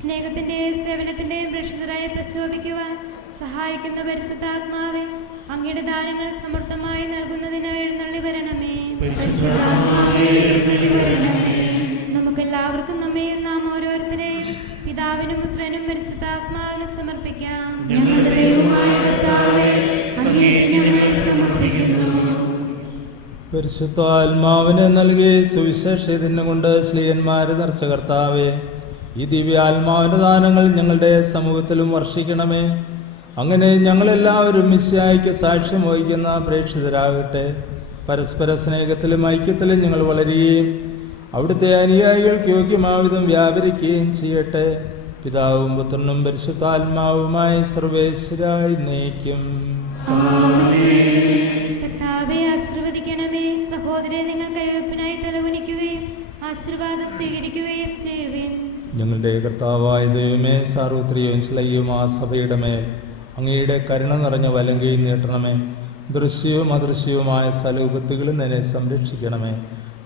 സ്നേഹത്തിന്റെയും സേവനത്തിന്റെയും പ്രേക്ഷിതരായി പ്രചോദിക്കുവാൻ സഹായിക്കുന്ന പരിശുദ്ധാത്മാവെ, അങ്ങയുടെ ദാനങ്ങൾ സമൃദ്ധമായി നൽകുന്നതിനായി എഴുന്നള്ളി വരണമേ. നമുക്കെല്ലാവർക്കും നമ്മയും നാം ഓരോരുത്തരെയും പിതാവിനും പുത്രനും പരിശുദ്ധാത്മാവിനും സമർപ്പിക്കാം. ഞങ്ങളുടെ ദൈവമായ കർത്താവേ, അങ്ങേക്ക് ഞങ്ങൾ സമർപ്പിക്കുന്നു. പരിശുദ്ധാത്മാവിനെ നൽകി സുവിശേഷത്തിന് കൊണ്ട് ശ്ലീഹന്മാരെ നിറച്ച കർത്താവേ, ഈ ദിവ്യാത്മാവിന്റെ ദാനങ്ങൾ ഞങ്ങളുടെ സമൂഹത്തിലും വർഷിക്കണമേ. അങ്ങനെ ഞങ്ങളെല്ലാവരും മിശിഹായ്ക്ക് സാക്ഷ്യം വഹിക്കുന്ന പ്രേക്ഷിതരാകട്ടെ. പരസ്പര സ്നേഹത്തിലും ഐക്യത്തിലും ഞങ്ങൾ വളരുകയും അവിടുത്തെ അനുയായികൾക്ക് യോഗ്യമാവിധം വ്യാപരിക്കുകയും ചെയ്യട്ടെ. പിതാവും പുത്രനും പരിശുദ്ധാത്മാവുമായി സർവേശ്വരായി നയിക്കും. കർത്താവെ ആശീർവദിക്കണമേ. സഹോദരരെ, നിങ്ങൾ കൈവപ്പിനായി തലകുനിക്കുകയും ആശീർവാദം സ്വീകരിക്കുകയും ചെയ്യുവിൻ. ഞങ്ങളുടെ കർത്താവായ ദൈവമേ, സാർവത്രികവും ശ്ലൈയും ആ സഭയുടെ മേൽ അങ്ങയുടെ കരുണ നിറഞ്ഞ വലങ്കൈ നീട്ടണമേ. ദൃശ്യവും അദൃശ്യവുമായ സകലവിപത്തുകളും നിന്നെ സംരക്ഷിക്കണമേ.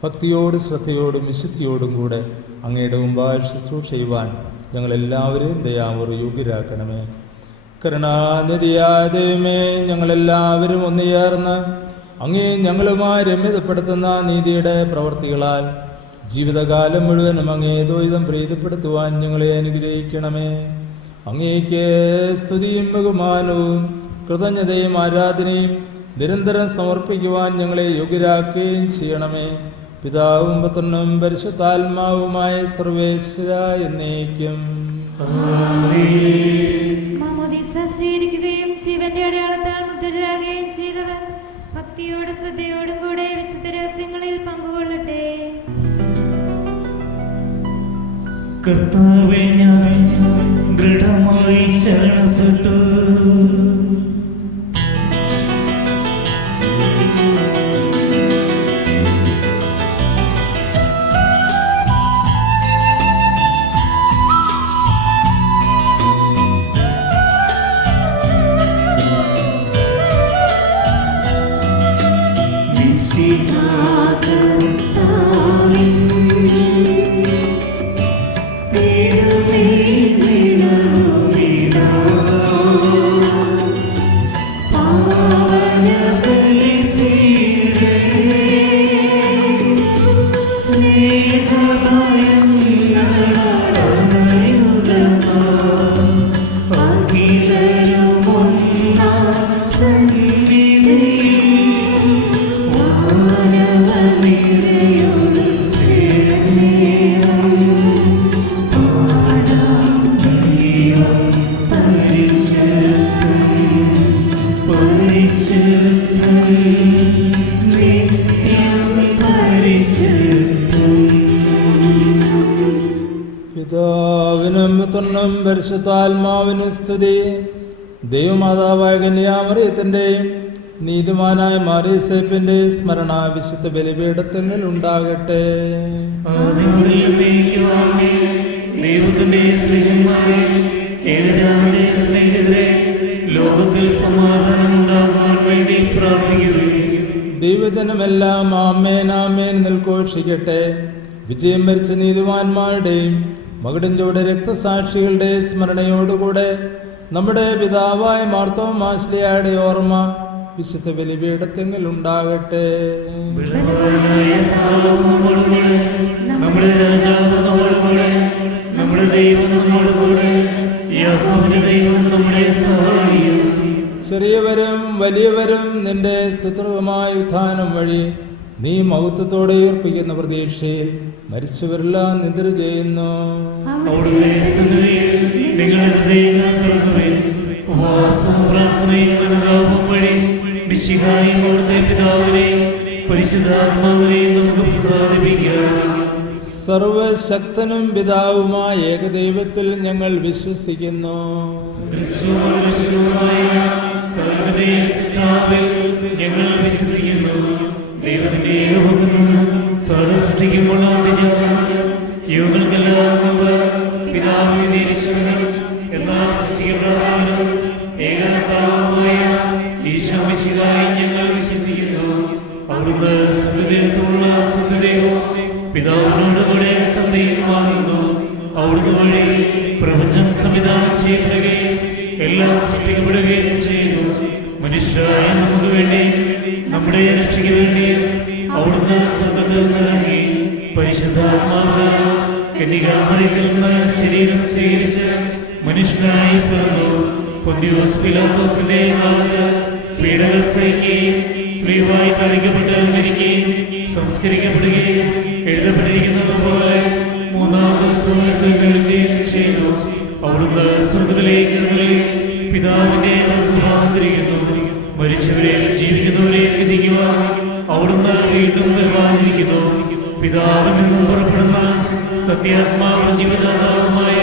ഭക്തിയോടും ശ്രദ്ധയോടും വിശുദ്ധിയോടും കൂടെ അങ്ങയുടെ മുമ്പായി ശുശ്രൂഷ ചെയ്യുവാൻ ഞങ്ങളെല്ലാവരെയും ദയാപൂർവ്വം യോഗ്യരാക്കണമേ. കരുണാനിധിയായ ദൈവമേ, ഞങ്ങളെല്ലാവരും ഒന്നുചേർന്ന് അങ്ങേ ഞങ്ങളുമായി രമ്യതപ്പെടുത്തുന്ന നീതിയുടെ പ്രവർത്തികളാൽ ജീവിതകാലം മുഴുവനും അങ്ങേ ദ്വൈതം പ്രീതിപ്പെടുത്തുവാൻ ഞങ്ങളെ അനുഗ്രഹിക്കണമേ. അങ്ങേക്ക് സ്തുതിയും ബഹുമാനവും കൃതജ്ഞതയും ആരാധനയും നിരന്തരം സമർപ്പിക്കുവാൻ ഞങ്ങളെ യോഗ്യരാക്കുകയും ചെയ്യണമേ. പിതാവും പുത്രനും പരിശുദ്ധാത്മാവുമായ സർവേശ്വരായ എന്നേക്കും. മാമോദീസ സ്വീകരിക്കുകയും ജീവന്റെ അടയാളത്താൽ മുദ്രരാകുകയും ചെയ്തവർ ഭക്തിയോടും ശ്രദ്ധയോടും കൂടെ വിശുദ്ധ രഹസ്യങ്ങളിൽ പങ്കുകൊള്ളട്ടെ. കർത്താവിൽ ഞാൻ ദൃഢമായി ശരണപ്പെട്ടു. പിതാവിനും പുത്രനും പരിശുദ്ധാത്മാവിനും സ്തുതി. ദൈവമാതാവായ കന്യാമറിയത്തിന്റെയും നീതിമാനായ മാറിയസേപ്പിന്റെ സ്മരണ വിശുദ്ധ ബലിപീഠത്തിൽ ഉണ്ടാകട്ടെ. ലോകത്തിൽ സമാധാനം ഉണ്ടാകാൻ വേണ്ടി പ്രാർത്ഥിക്കുകയും ദൈവജനമെല്ലാം ആമേൻ ആമേൻ നിൽഘോഷിക്കട്ടെ. വിജയം വരിച്ച നീതിമാന്മാരുടെയും മകുടഞ്ചോട് രക്തസാക്ഷികളുടെ സ്മരണയോടുകൂടെ നമ്മുടെ പിതാവായ മാർത്തോമാ ശ്ലീഹായുടെ ഓർമ്മ വിശുദ്ധ ബലിപീഠത്തിൽ ഉണ്ടാകട്ടെ. നമ്മുടെ രാജാവ് നമ്മോടുകൂടെ, നമ്മുടെ ദൈവം നമ്മോടുകൂടെ, യാക്കോബിന്റെ ദൈവം നമ്മുടെ സഹായിയും. ചെറിയവരും വലിയവരും നിന്റെ സ്തുത്യമായ ഉത്ഥാനം വഴി നീ മഹത്വത്തോടെ ഉയർപ്പിക്കുന്ന പ്രതീക്ഷയിൽ മരിച്ചവരെല്ലാം നിദ്ര ചെയ്യുന്നു. സർവശക്തനും പിതാവുമായ ഏകദൈവത്തിൽ ഞങ്ങൾ വിശ്വസിക്കുന്നു. ഞങ്ങൾ വിശ്വസിക്കുന്നു. ദൈവത്തിന്റെ സൃഷ്ടിക്കുമ്പോൾ യുഗങ്ങൾക്കെല്ലാം മുമ്പ് പിതാവിനെ നിരീക്ഷിക്കണം. എന്നാൽ സൃഷ്ടിക്കപ്പെടാനും ഏകകർത്താവുമായ ഈശോ മിശിഹായിൽ ഞങ്ങൾ വിശ്വസിക്കുന്നു. അവിടുന്ന് സത്യദൈവത്തോടുള്ള സത്യദൈവവും പിതാവിനോട് കൂടെ സന്ദേഹമാകുന്നു. അവിടുന്ന് വഴി വിധാനം ചെയ്യപ്പെടുകയും എല്ലാം സൃഷ്ടിക്കപ്പെടുകയും ചെയ്തു. മനുഷ്യരായ നമുക്ക് വേണ്ടി നമ്മുടെ രക്ഷയ്ക്ക് വേണ്ടി അവിടുന്ന് സ്വർഗ്ഗത്തിൽ നിന്നിറങ്ങി പരിശുദ്ധാത്മാവിനാൽ കന്യകാമറിയത്തിൽ നിന്ന് ശരീരം സ്വീകരിച്ച് മനുഷ്യനായി പിറന്നു. പൊന്തിയോസ് പിലാത്തോസിന്റെ കാലത്ത് പീഡകൾ സഹിക്കുകയും സ്ലീവായി തളിക്കപ്പെട്ട് മരിക്കുകയും സംസ്കരിക്കപ്പെടുകയും എഴുതപ്പെട്ടിരിക്കുന്നത് പോലെ മൂന്നാം ദിവസം ഉയർത്തെഴുന്നേൽക്കുകയും ചെയ്തു. അവിടുന്ന് സ്വർഗ്ഗത്തിലേക്ക് എഴുന്നള്ളി പിതാവിന്റെ വലത്തുഭാഗത്തിരിക്കുന്നു. മരിച്ചവരെയും ജീവിക്കുന്നവരെയും വിധിക്കുവാൻ അവിടുന്ന് വീണ്ടും വരുവാനിരിക്കുന്നു. പിതാവിൽ നിന്നും പുറപ്പെടുന്ന സത്യാത്മാവും ജീവദാതാവുമായ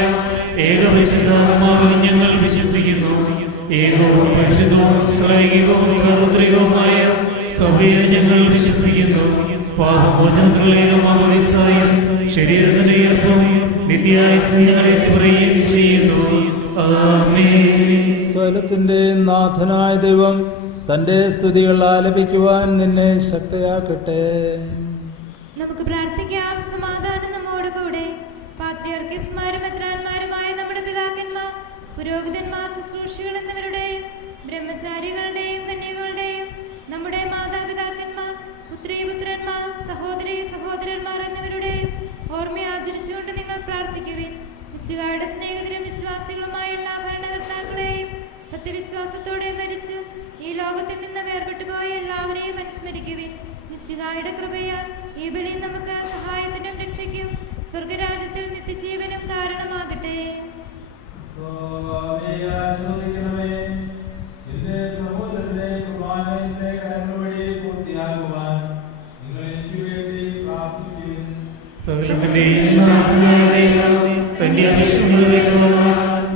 ഏകപരിശുദ്ധാത്മാവിൽ ഞങ്ങൾ വിശ്വസിക്കുന്നു. ഏകവും പരിശുദ്ധവും ശ്ലൈംഗികവും സാർവത്രികവുമായ സഭയിൽ ഞങ്ങൾ വിശ്വസിക്കുന്നു. പാപമോചനത്തിലുള്ള മാമോദീസായും ശരീരത്തിന്റെ ഉയർപ്പും നിത്യായുസ്സും ഞങ്ങൾ ഏറ്റുപറയുകയും ചെയ്യുന്നു. ആമേൻ. സ്വലത്തിന്റെ നാഥനായ ദൈവം തന്റെ സ്തുതികൾ ആലപിക്കുവാൻ നിന്നെ ശക്തയാക്കട്ടെ. നമുക്ക് പ്രാർത്ഥിക്കാം. സമാധാനം നമ്മോട് കൂടെ. പാത്രിയർക്കീസ്മാരും മെത്രാന്മാരുമായ നമ്മുടെ പിതാക്കന്മാർ, പുരോഹിതന്മാർ, ശുശ്രൂഷികൾ എന്നിവരുടെയും ബ്രഹ്മചാരികളുടെയും കന്യകളുടെയും നമ്മുടെ മാതാപിതാക്കന്മാർ, പുത്രീപുത്രന്മാർ, സഹോദരീ സഹോദരന്മാർ എന്നിവരുടെയും ഓർമ്മ ആചരിച്ചുകൊണ്ട് നിങ്ങൾ പ്രാർത്ഥിക്കുവിൻ. മിശിഹായുടെ സ്നേഹിതരും വിശ്വാസികളുമായ എല്ലാ ഭരണകർത്താക്കളെയും സത്യവിശ്വാസത്തോടെ മരിച്ചു ഈ ലോകത്തിൽ നിന്ന് വേർപെട്ടു പോയ എല്ലാവരെയും അനുസ്മരിക്കുവിൻ. മിശിഹായുടെ കൃപയാൽ ഈ ബലി നമുക്ക് സഹായത്തിനും രക്ഷയ്ക്കും സ്വർഗരാജ്യത്തിൽ നിത്യജീവനും കാരണമാകട്ടെ.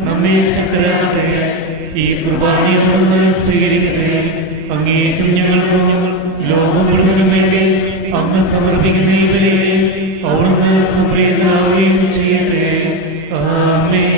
നമ്മെ ശക്തരാകട്ടെ. ഈ കുർബാനയോടൊന്ന് സ്വീകരിക്കട്ടെ. അങ്ങേക്കും ഞങ്ങൾക്കും ലോകം മുഴുവനും വേണ്ടി അങ്ങ് സമർപ്പിക്കുന്ന ഈ ബലിയെ അവിടുന്ന് സംപ്രീതനാവുകയും ചെയ്യട്ടെ. ആമേൻ.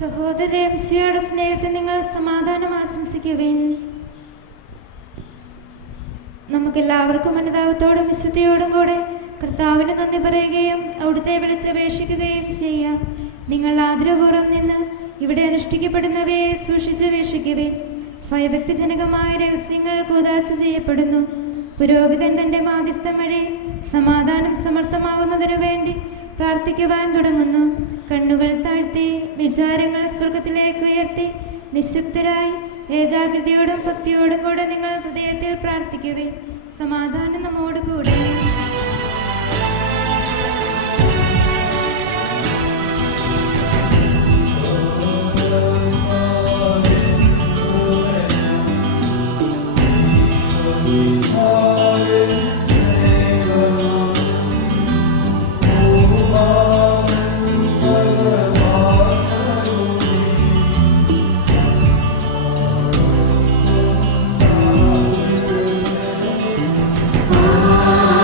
സഹോദരരെ, മിശിഹായുടെ സ്നേഹത്തിൽ നിങ്ങൾ സമാധാനം ആശംസിക്കുവിൻ. നമുക്കെല്ലാവർക്കും അനുതാപത്തോടും വിശുദ്ധിയോടും കൂടെ കർത്താവിന് നന്ദി പറയുകയും അവിടുത്തെ വിളിച്ചപേക്ഷിക്കുകയും ചെയ്യാം. നിങ്ങൾ ആദരപൂർവ്വം നിന്ന് ഇവിടെ അനുഷ്ഠിക്കപ്പെടുന്നവയെ സൂക്ഷിച്ച് വീക്ഷിക്കുവിൻ. ഭയഭക്തിജനകമായ രഹസ്യങ്ങൾ കൂദാശ ചെയ്യപ്പെടുന്നു. പുരോഹിതൻ തന്റെ മാധ്യസ്ഥം വഴി സമാധാനം സമർത്ഥമാകുന്നതിനു വേണ്ടി പ്രാർത്ഥിക്കുവാൻ തുടങ്ങുന്നു. കണ്ണുകൾ താഴ്ത്തി വിചാരങ്ങൾ സ്വർഗത്തിലേക്ക് ഉയർത്തി നിശബ്ദരായി ഏകാഗ്രതയോടും ഭക്തിയോടും കൂടെ നിങ്ങൾ ഹൃദയത്തിൽ പ്രാർത്ഥിക്കുവിൻ. സമാധാനം നമ്മോട് കൂടെ. Ah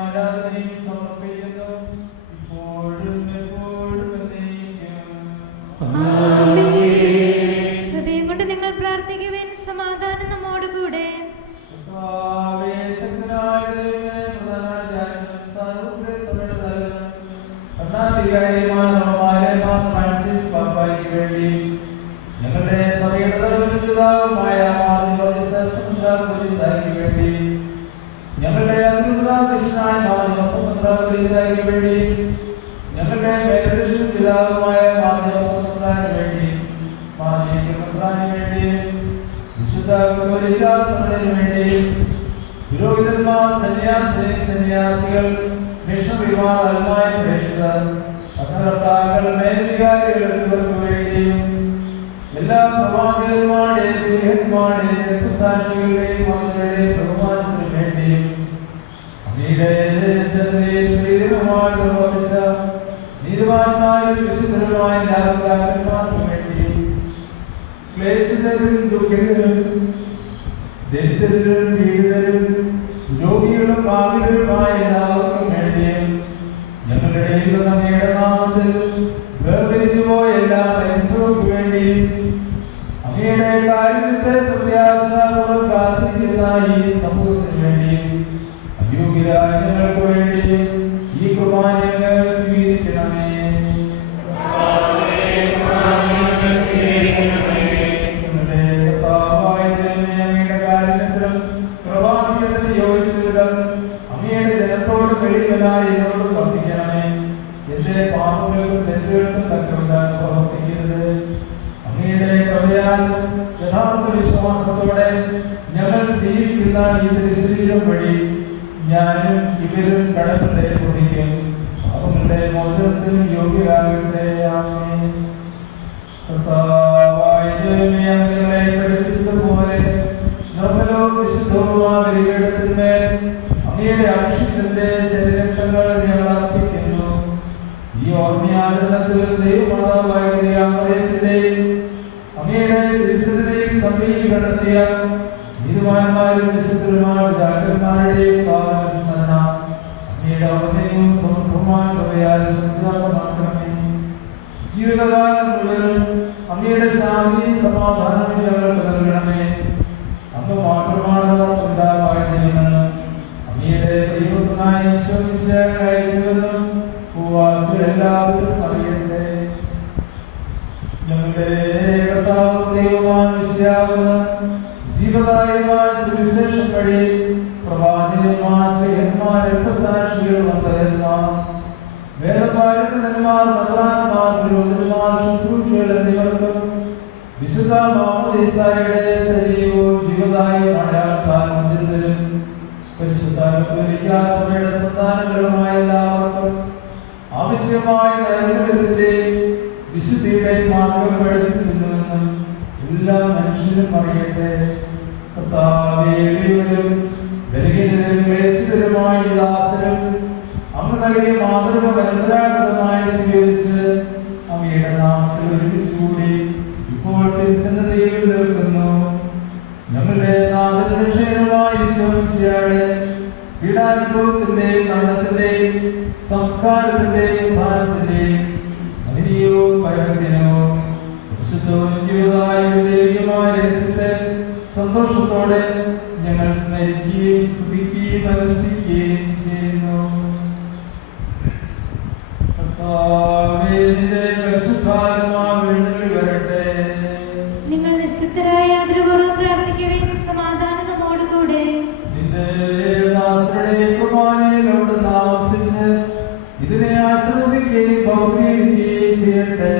ആരാധനയും സമർപ്പിക്കുന്നു ഇപ്പോഴും എപ്പോഴും എന്നേക്കും. മാർ ഫ്രാൻസിസ് പാപ്പായ്ക്ക് വേണ്ടി, ഞങ്ങളുടെ സഭയുടെ തലവനും പിതാവുമായ മാർ ജോസഫ് മെത്രാപ്പൊലീത്തായ്ക്ക് വേണ്ടി, ഞങ്ങളുടെ അതിരൂപതാധ്യക്ഷനായ മാർ ജോസഫ് മെത്രാപ്പൊലീത്തായ്ക്ക് വേണ്ടി, ഞങ്ങളുടെ മേലധ്യക്ഷൻ പിതാവുമായ മാർ ജോസഫ് മെത്രാന് വേണ്ടി, മാർ ജേക്കബ് മെത്രാന് വേണ്ടി, വിശുദ്ധ കുർബാനയ്ക്ക് വേണ്ടി, പുരോഹിതന്മാർ, സന്യാസികൾ, മിഷണറിമാർ, അൽമായ പ്രേക്ഷിതർ, ഭരണകർത്താക്കൾ, മേലധികാരികൾ എന്നിവർക്ക് വേണ്ടിയും, എല്ലാ പ്രവാചകന്മാരുടെയും സ്നേഹന്മാരുടെയും രക്തസാക്ഷികളുടെയും മക്കളുടെയും ബഹുമാനത്തിനു വേണ്ടിയും, അങ്ങയുടെ പ്രീതികരമായി നിർവർത്തിച്ച നീതിമാന്മാരും വിശുദ്ധരുമായ ലാഭകാരന്മാർക്കു വേണ്ടിയും, ക്ലേശിതരും ദുഃഖിതരും ദരിദ്രരും പീഡിതരും രോഗികളും ബാധിതരുമായ എല്ലാവർക്കും വേണ്ടിയും, ഞങ്ങളുടെ അങ്ങയുടെ നാമത്തിൽ വേർപിരിഞ്ഞുപോയ എല്ലാ മനുഷ്യർക്കു വേണ്ടിയും, അങ്ങയുടെ കാരുണ്യത്തെ പ്രത്യാശാപൂർവ്വം കാത്തിരിക്കുന്ന ഈ സമൂഹത്തിന് വേണ്ടിയും, അയോഗ്യരായ ഞങ്ങൾക്ക് വേണ്ടിയും ഈ കുർബാനയെ സ്വീകരിക്കണമേ. എന്നോട് വർദ്ധിക്കണമേ. എന്റെ പാപങ്ങൾക്കും തെറ്റുകൾക്കും തക്കവിധാൻ പ്രവർത്തിക്കരുത്. അങ്ങയുടെ കൃപയാൽ യഥാർത്ഥ വിശ്വാസത്തോടെ ഞങ്ങൾ സ്വീകരിക്കുന്ന ഈ തിരുശരീരം വഴി ഞാനും ഇവരും കടങ്ങളുടെ കുറിക്കും പാപങ്ങളുടെ മോചനത്തിനും യോഗ്യരാകട്ടെ. ആമേൻ. കർത്താവായ ദൈവമേ, ഞങ്ങളെ പഠിപ്പിച്ചതുപോലെ നിർമ്മലവും വിശുദ്ധവുമായ ബലിപീഠത്തിന്മേൽ അങ്ങയുടെ അഭിഷിക്തന്റെ ശരീരങ്ങൾ ഞങ്ങൾ അർപ്പിക്കുന്നു. ഈ ഓർമ്മയാചരണത്തിൽ ദൈവമാതാവായ മറിയത്തിന്റെയും അങ്ങയുടെ തിരുസന്നിധിയിൽ സമീകരണത്തിയ നീതിമാന്മാരും വിശുദ്ധരുമായ പിതാക്കന്മാരുടെയും പാവനസ്മരണ അങ്ങയുടെ ഔന്നത്യവും സമൃദ്ധമായ കൃപയാൽ സംജാതമാക്കണമേ. ജീവിതകാലം മുഴുവനും അങ്ങയുടെ ശാന്തി സമാധാനം ഞങ്ങൾക്ക് നൽകണമേ. അങ്ങ് മാത്രമാണ് പിതാവായ ദൈവം. അങ്ങയുടെ ദൈവത്തിനായി അയച്ചുവെന്നും ഭൂവാസികൾ എല്ലാവരും അറിയട്ടെ. ഞങ്ങളുടെ കർത്താവും ദൈവമായ മിശിഹായെന്ന ജീവദായകമായ സുവിശേഷം വഴി പ്രവാചകന്മാർ, ശ്രീഹന്മാർ, രക്തസാക്ഷികൾ, വന്ദകന്മാർ, വേദപാരംഗതന്മാർ, മെത്രാന്മാർ, പുരോഹിതന്മാർ, ശുശ്രൂഷകൾ എന്നിവർക്കും വിശുദ്ധ മാമോദീസായുടെ സജീവവും ജീവദായകമായ അടയാളത്താൽ മുദ്രിതരും പരിശുദ്ധ കത്തോലിക്കാ സഭയുടെ സന്താനങ്ങളുമായ എല്ലാവർക്കും ആവശ്യമായ നൈർമല്യത്തിന്റെയും വിശുദ്ധിയുടെയും മാർഗം പഠിപ്പിച്ചെന്നുവെന്നും എല്ലാ മനുഷ്യരും അറിയട്ടെ. കർത്താവേ, എളിയവരും ബലഹീനരും ക്ലേശിതരുമായ ദാസരും അങ്ങ് നൽകിയ മാതൃക പരമ്പരാഗതമായി സ്വീകരിച്ച് അങ്ങയുടെ നാമത്തിൽ ഒരുമിച്ചുകൂടി ഇപ്പോൾ തിരുസന്നിധിയിൽ നിൽക്കുന്നു. ഞങ്ങളുടെ നാഥരക്ഷകനുമായ ഈശോയുടെ പീഡാനുഭവത്തിന്റെയും മരണത്തിന്റെയും സംസ്കാരത്തിന്റെയും ഉദ്ധാനത്തിന്റെയും മഹനീയവും പരമദിനവും വിശുദ്ധവും ജീവിതവും ദൈവികമായ രഹസ്യത്തെ സന്തോഷത്തോടെ ഞങ്ങൾ സ്നേഹിക്കുകയും സ്തുതിക്കുകയും അനുഷ്ഠിക്കുകയും ചെയ്യുന്നു. നിങ്ങൾ നിശബ്ദരായ ആദരപൂർവ്വം പ്രാർത്ഥിക്കുവിൻ. സമാധാനം നമ്മോടുകൂടെ. ഇതിനെ ആശ്രയിക്കുകയും പൗത്രീകരിക്കുകയും ചെയ്യട്ടെ.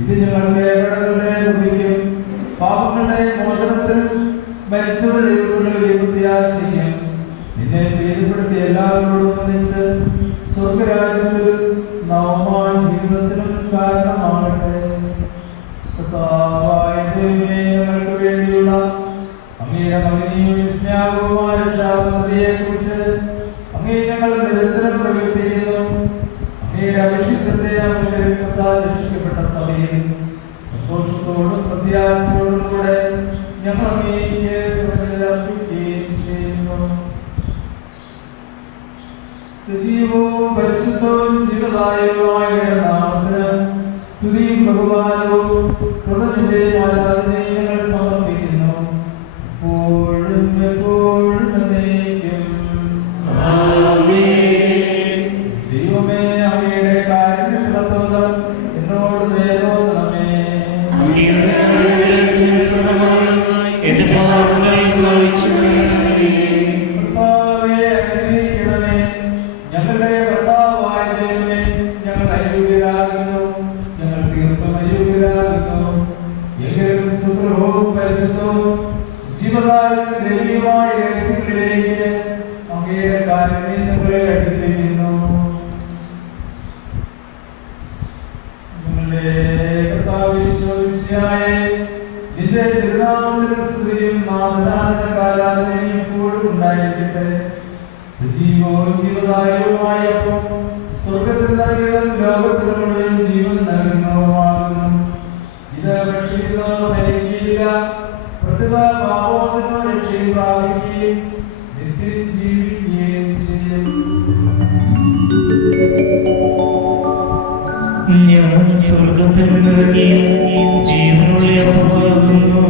ഇത് ഞങ്ങളുടെ കടകളുടെ മുടിക്കും പാപങ്ങളുടെ മോചനത്തിനും മരിച്ചവരുടെ പ്രത്യാശയ്ക്കും നിന്നെ പ്രീതിപ്പെടുത്തി എല്ലാവരോടും ഒന്നിച്ച് സ്വർഗരാജ്യത്തിൽ നവമായ ജീവിതത്തിനും കാരണമാകട്ടെ. കർത്താവായ ദൈവമേ, ഞങ്ങൾക്ക് വേണ്ടിയുള്ള അങ്ങയുടെ മഹനീയവും വിസ്മയാപകവുമായ രക്ഷാപദ്ധതിയെക്കുറിച്ച് അങ്ങേ ഞങ്ങൾ നിരന്തരം പ്രകീർത്തിക്കുന്നു. അങ്ങയുടെ അഭിഷിക്തന്റെ അങ്ങയുടെ രക്തത്താൽ രക്ഷിക്കപ്പെട്ട സഭയിൽ സന്തോഷത്തോടും പ്രത്യാശയോടും കൂടെ ഞങ്ങൾ അങ്ങേക്ക് അർപ്പിക്കുകയും ചെയ്യുന്നു. സജീവവും പരിശുദ്ധവും ജീവദായകവുമായ നാമത്തിന് സ്തുതിയും ബഹുമാനവും കൃതജ്ഞതയും ആരാധനയും ഞങ്ങൾ സമർപ്പിക്കുന്നു. എപ്പോഴും എപ്പോഴും എന്നേക്കും. ദൈവമേ, അങ്ങയുടെ കാരുണ്യത്തിനൊത്തവണ്ണം എന്നോട് മിശിഹായേ, നിന്റെ തിരുനാമത്തിന് സ്തുതിയും നാഥനാഥനാരാധനയും എപ്പോഴും ഉണ്ടായിരിക്കട്ടെ. സജീവവും ജീവദായകവുമായ അപ്പം സ്വർഗ്ഗത്തിൽ നൽകിയതും ലോകത്തിന് മുഴുവൻ ജീവൻ നൽകുന്നതുമാകുന്നു. ഇത് ഭക്ഷിക്കുന്നവർ മരിക്കുകയില്ല, പ്രത്യുത പാപമോചനവും രക്ഷയും പ്രാപിക്കുകയും നിത്യം ജീവിക്കുകയും ചെയ്യും. ഞാൻ സ്വർഗത്തിൽ നിന്നിറങ്ങിയ ജീവനുള്ള അപ്പമാകുന്നു.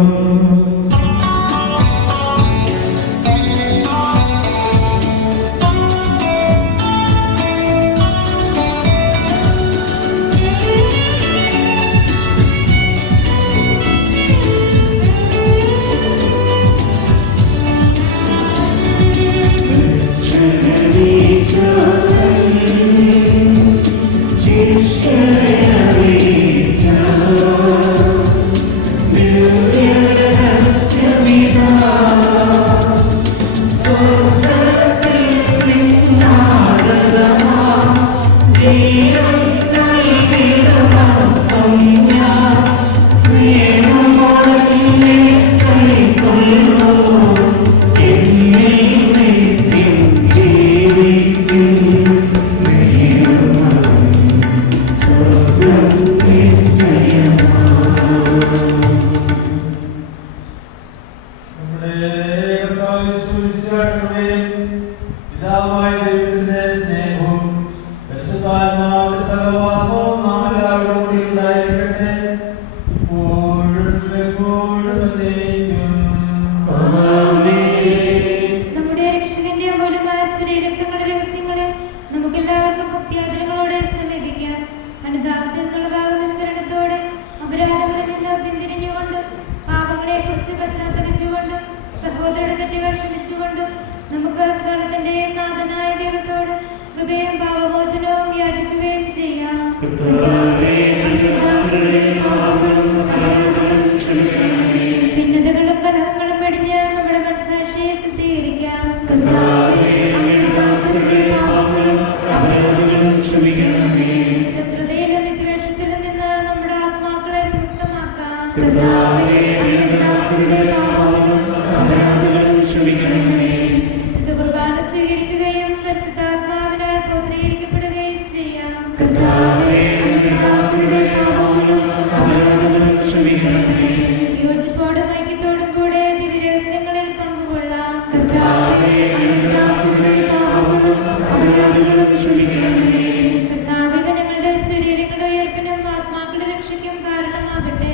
ഭിന്നതകളും കലഹങ്ങളും വെടിഞ്ഞ് നമ്മുടെ മനസ്സാക്ഷിയെ ശുദ്ധീകരിക്കാം. ശത്രുതയിലും വിദ്വേഷത്തിലും നിന്ന് നമ്മുടെ ആത്മാക്കളെ വിമുക്തമാക്കാം. വിശുദ്ധ കുർബാന സ്വീകരിക്കുകയും പരിശുദ്ധാത്മാവിനാൽ പൗത്രീകരിക്കപ്പെടുകയും ചെയ്യാം. യോജിപ്പോടും ഐക്യത്തോടും കൂടെ ദിവ്യരഹസ്യങ്ങളിൽ പങ്കുകൊള്ളാം. കർത്താവേ, ഞങ്ങളുടെ ശരീരങ്ങളുടെ ഉയർപ്പിനും ആത്മാക്കളുടെ രക്ഷയ്ക്കും കാരണമാകട്ടെ.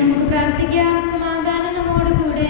നമുക്ക് പ്രാർത്ഥിക്കാം. സമാധാനം നമ്മോടുകൂടെ.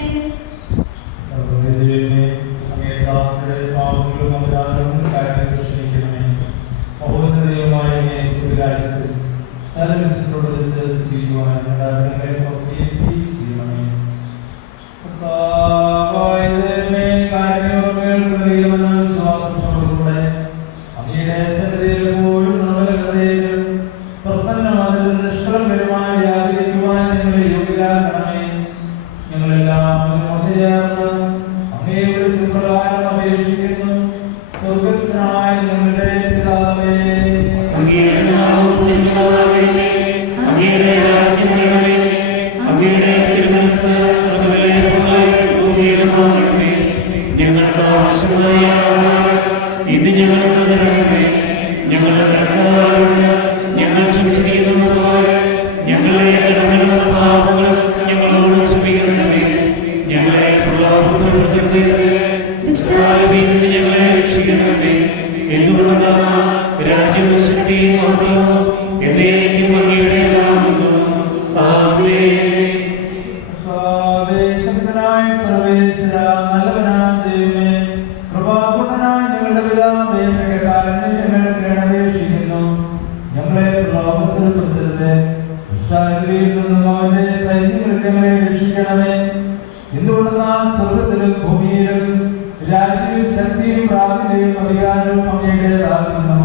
ശക്തിയും പ്രാപിക്കുകയും അധികാരവും അങ്ങയുടേതാകുന്നു.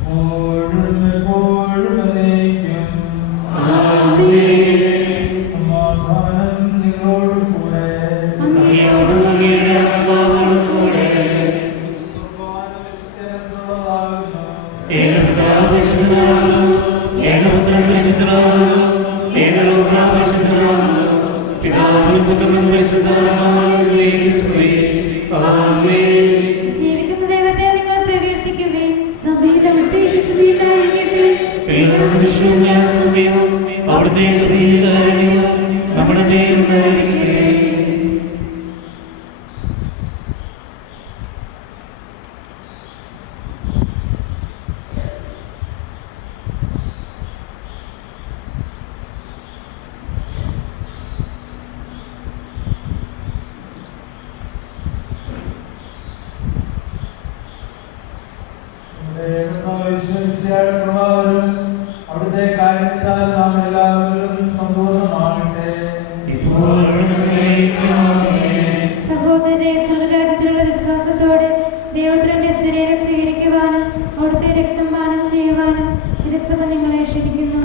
എപ്പോഴും എപ്പോഴും ഏകപിതാവ് പരിശുദ്ധനാകുന്നു, ഏകപുത്രൻ പരിശുദ്ധനാകുന്നു, ഏകരൂഹാ പരിശുദ്ധനാകുന്നു, പിതാവിനും പുത്രനും പരിശുദ്ധാത്മാവിനും സ്തുതി. ആമേൻ. ജീവിക്കുന്ന ദൈവത്തെ നിങ്ങൾ പ്രകീർത്തിക്കുവിൻ. സഭയിൽ അവിടുത്തെ സ്തുതി ഉണ്ടായിരിക്കട്ടെ. എല്ലാ നിമിഷവും എല്ലാ സമയവും അവിടുത്തെ പ്രിയകാരുണ്യം നമ്മുടെ മേലുണ്ടായിരിക്കട്ടെ. അവിടുത്തെ കാര്യത്താൽ നാം എല്ലാവരും സന്തോഷമാകട്ടെ. സഹോദരരെ, സ്വർഗരാജ്യത്തിലുള്ള വിശ്വാസത്തോടെ ദൈവത്തിന്റെ ശരീരം സ്വീകരിക്കുവാനും അവിടുത്തെ രക്തം പാനം ചെയ്യുവാനും തിരുസഭ നിങ്ങളെ ക്ഷണിക്കുന്നു.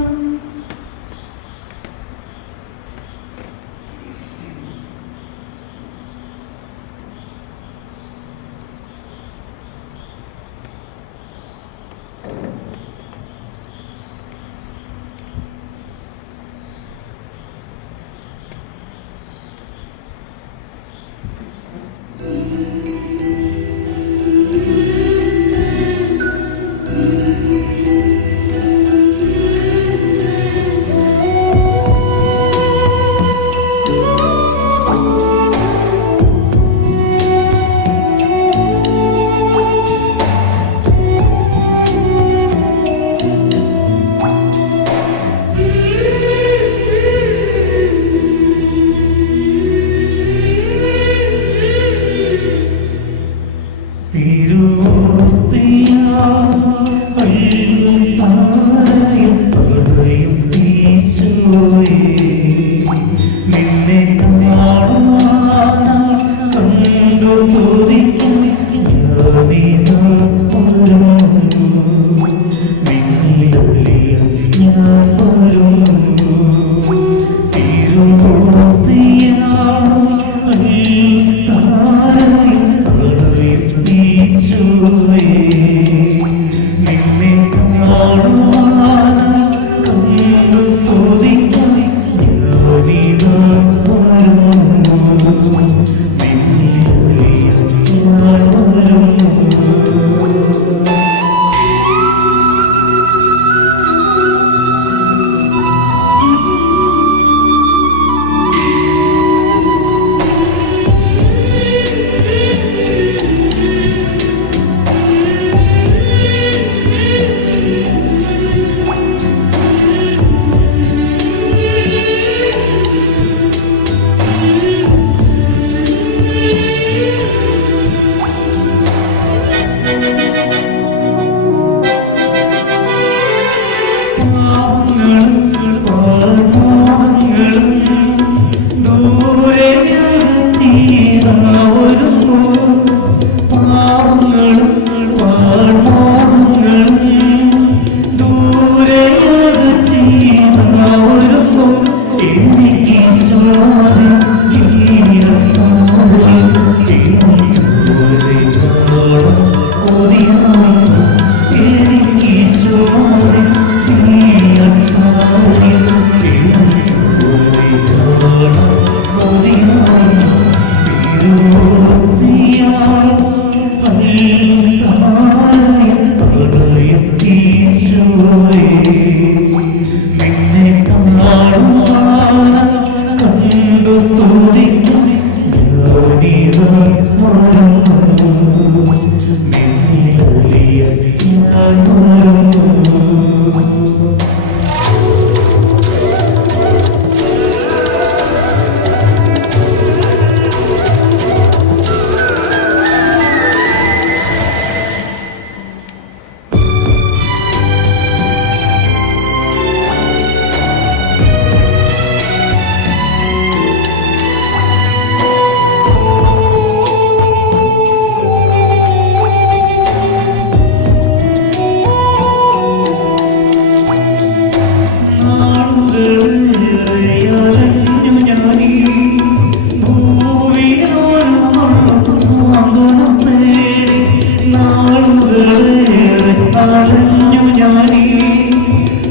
അലഞ്ഞു ഞാനീ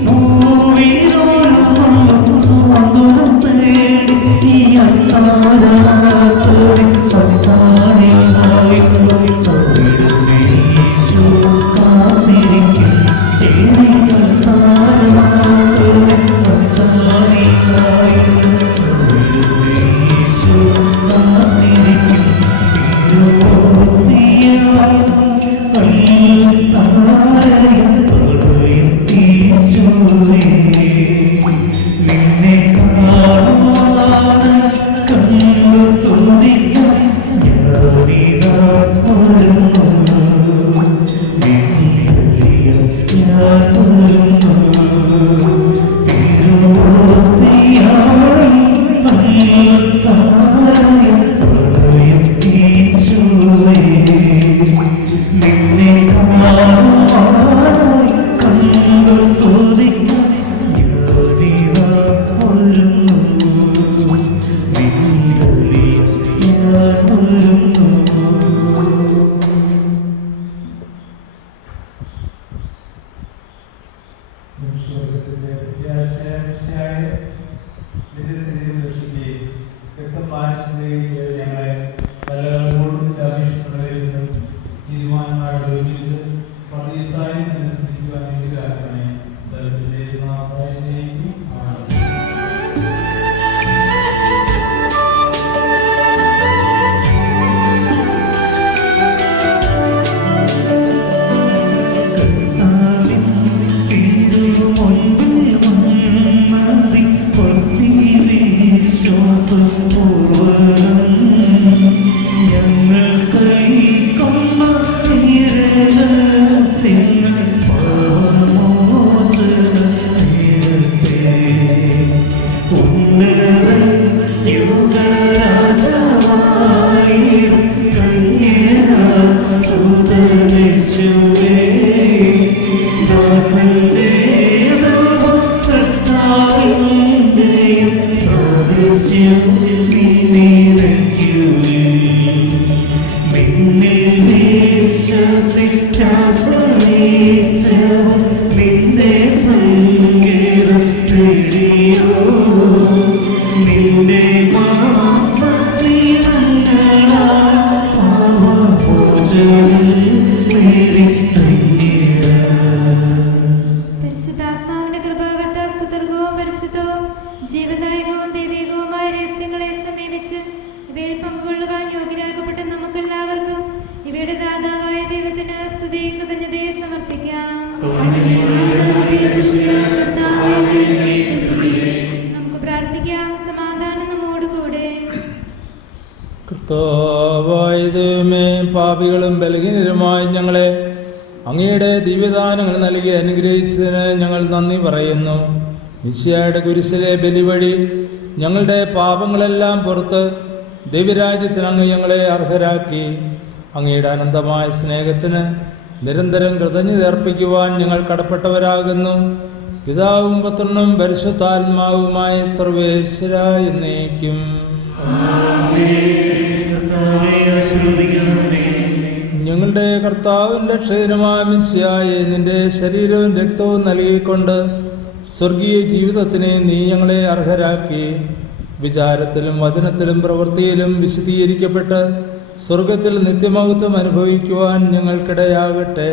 പൂവിനോരം തേടി ഈ അത്താരത്തോടെ പത്താണിയായി ഈശോ കാത്തിരിക്കും ഏനി അത്താരത്തോടെ പത്താണിയായി ഈശോ കാത്തിരിക്കും പരിശുദ്ധാത്മാവിന്റെ കൃപാവർത്താസ്തുതർഗവും പരിശുദ്ധവും ജീവദായകവും ദൈവികവുമായ രഹസ്യങ്ങളെ സമീപിച്ച് ഇവയിൽ പങ്കുകൊള്ളുവാൻ യോഗ്യരാക്കപ്പെട്ട നമുക്കെല്ലാവർക്കും ഇവയുടെ ദാതാവായ ദൈവത്തിന് സ്തുതിയും കൃതജ്ഞതയെ സമർപ്പിക്കാം. നമുക്ക് പ്രാർത്ഥിക്കാം. സമാധാനം നമ്മോടുകൂടെ. കർത്താവായ ദൈവമേ, പാപികളും ബലഹീനരുമായ ഞങ്ങളെ അങ്ങയുടെ ദിവ്യദാനങ്ങൾ നൽകി അനുഗ്രഹിച്ചതിന് ഞങ്ങൾ നന്ദി പറയുന്നു. മിശിഹായുടെ കുരിശിലെ ബലി വഴി ഞങ്ങളുടെ പാപങ്ങളെല്ലാം പുറത്ത് ദിവ്യരാജ്യത്തിന് അങ്ങ് ഞങ്ങളെ അർഹരാക്കി. അങ്ങയുടെ അനന്തമായ സ്നേഹത്തിന് നിരന്തരം കൃതജ്ഞത അർപ്പിക്കുവാൻ ഞങ്ങൾ കടപ്പെട്ടവരാകുന്നു. പിതാവും പുത്രനും പരിശുദ്ധാത്മാവുമായ സർവേശ്വര എന്നേക്കും. ഞങ്ങളുടെ കർത്താവിൻ്റെ ക്ഷേത്രമായ മിശിഹായെ നിന്റെ ശരീരവും രക്തവും നൽകിക്കൊണ്ട് സ്വർഗീയ ജീവിതത്തിന് നീ ഞങ്ങളെ അർഹരാക്കി. വിചാരത്തിലും വചനത്തിലും പ്രവൃത്തിയിലും വിശദീകരിക്കപ്പെട്ട് സ്വർഗത്തിൽ നിത്യമഹത്വം അനുഭവിക്കുവാൻ ഞങ്ങൾക്കിടയാകട്ടെ.